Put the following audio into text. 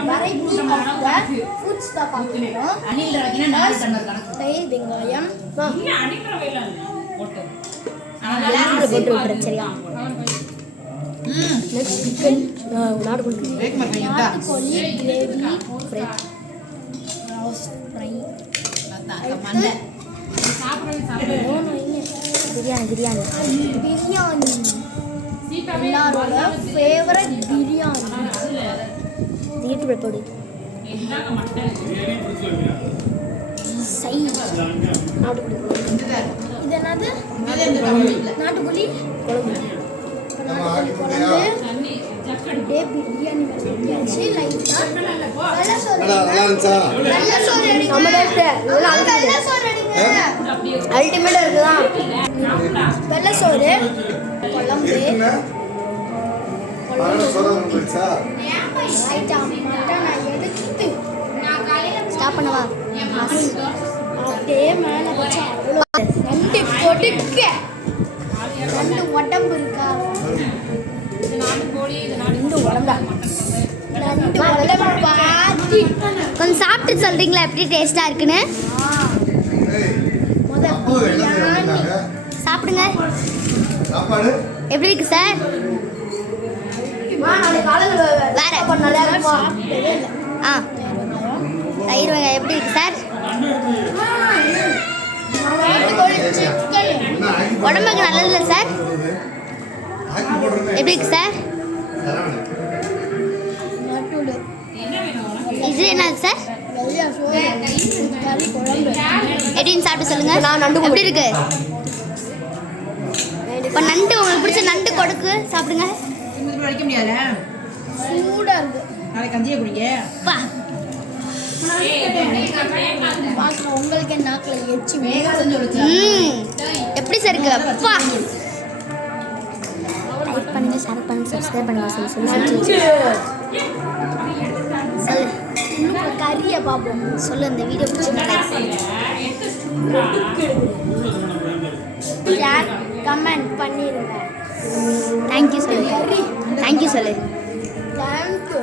variety of the food stuff பார்க்கிறோம். வெங்காயம் சரியா நெக்ஸ்ட் சிக்கன் நாட்டுக்கோழி கிரேவி ஃப்ரை பிரியாணி எல்லாரோட ஃபேவரட் பிரியாணி யூடியூப்ல போடு சை நாட்டுக்கோழி இது என்னது நாட்டுக்கோழி குழம்பு பிரியாணி வச்சு லைட்டா அல்டிமேட்டா இருக்குதான் வெள்ளை சோறு குழம்பு மட்டனை எடுத்து ஸ்டாப் பண்ணவா அப்படியே மேலே வச்சு அவ்வளோ நண்டு கொடுக்க நண்டு உடம்பு இருக்கா கொஞ்சம் சாப்பிட்டு சொல்றீங்களா எப்படி டேஸ்டா இருக்குன்னு சாப்பிடுங்க எப்படி இருக்கு சார் வேற தயிர் வெங்காயம் எப்படி இருக்கு சார் உடம்புக்கு நல்லது இல்லை சார் எப்படி இருக்கு சார் இது என்னது சார் எப்படின்னு சாப்பிட்டு சொல்லுங்க எப்படி இருக்கு இப்போ நண்டு உங்களுக்கு பிடிச்ச நண்டு கொடுக்கு சாப்பிடுங்க வைக்க முடியாது சூடா இருக்கு நாளைக்கு கஞ்சியை குடிங்க உங்களுக்கு நாக்குல எச்சி எப்படி சார் இருக்கு அப்பா லைக் பண்ணுங்க ஷேர் பண்ணுங்க சப்ஸ்கிரைப் பண்ணுங்க சொல்லு கறியை பார்ப்போம் சொல்லு இந்த வீடியோ பிடிச்சிருந்தா லைக் ஷேர் கமெண்ட் பண்ணிடுங்க தேங்க்யூ சொல்லு தேங்க்யூ சொல்லு தேங்க்யூ